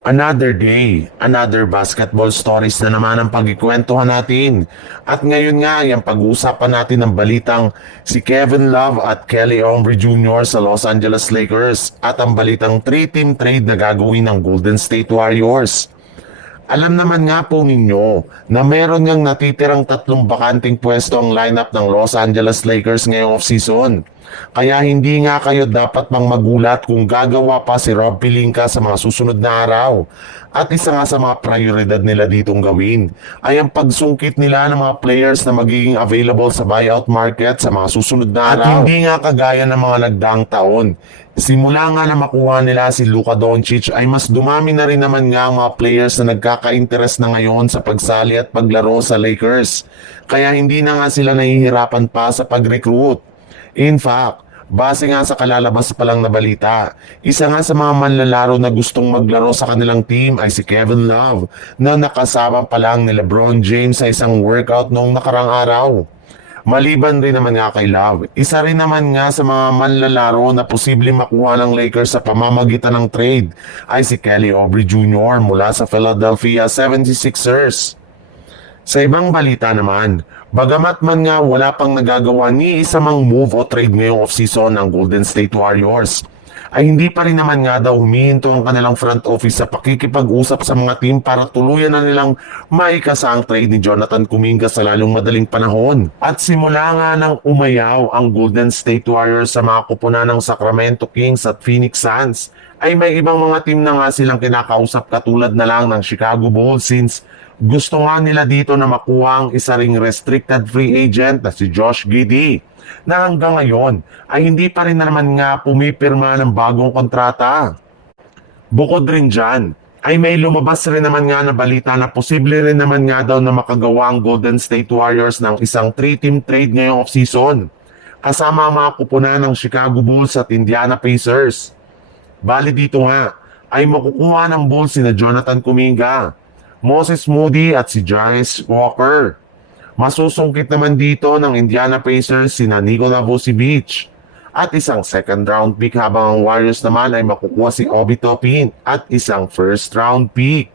Another day, another basketball stories na naman ang pagkikwentuhan natin. At ngayon nga ay ang pag-uusapan natin ng balitang si Kevin Love at Kelly Oubre Jr. sa Los Angeles Lakers at ang balitang 3-team trade na gagawin ng Golden State Warriors. Alam naman nga po ninyo na meron ngang natitirang 3 bakanting pwesto ang lineup ng Los Angeles Lakers ngayong offseason. Kaya hindi nga kayo dapat pang magulat kung gagawa pa si Rob Pelinka sa mga susunod na araw. At isa nga sa mga prioridad nila ditong gawin ay ang pagsungkit nila ng mga players na magiging available sa buyout market sa mga susunod na araw. At hindi nga kagaya ng mga nagdaang taon. Simula nga na makuha nila si Luka Doncic ay mas dumami na rin naman nga ang mga players na nagkaka-interest na ngayon sa pagsali at paglaro sa Lakers. Kaya hindi na nga sila nahihirapan pa sa pag-recruit. In fact, base nga sa kalalabas pa lang na balita, isa nga sa mga manlalaro na gustong maglaro sa kanilang team ay si Kevin Love na nakasama pa lang ni LeBron James sa isang workout noong nakarang araw. Maliban rin naman nga kay Love, isa rin naman nga sa mga manlalaro na posibleng makuha ng Lakers sa pamamagitan ng trade ay si Kelly Oubre Jr. mula sa Philadelphia 76ers. Sa ibang balita naman, bagamat man nga wala pang nagagawa ni isa mang move o trade ngayong offseason ng Golden State Warriors, ay hindi pa rin naman nga daw humihinto ang kanilang front office sa pakikipag-usap sa mga team para tuluyan na nilang maikasa ang trade ni Jonathan Kuminga sa lalong madaling panahon. At simula nga nang umayaw ang Golden State Warriors sa mga kupunan ng Sacramento Kings at Phoenix Suns, ay may ibang mga team na nga silang kinakausap katulad na lang ng Chicago Bulls since gusto nga nila dito na makuha ang isa ring restricted free agent na si Josh Giddey na hanggang ngayon ay hindi pa rin naman nga pumipirma ng bagong kontrata. Bukod rin dyan, ay may lumabas rin naman nga na balita na posible rin naman nga daw na makagawa ang Golden State Warriors ng isang 3-team trade ngayong offseason kasama ang mga kupunan ng Chicago Bulls at Indiana Pacers. Bali dito nga ay makukuha ng Bulls sina Jonathan Kuminga, Moses Moody at si Jarvis Walker. Masusungkit naman dito ng Indiana Pacers sina Nikola Vucevic at isang second round pick habang ang Warriors naman ay makukuha si Obi Toppin at isang first round pick.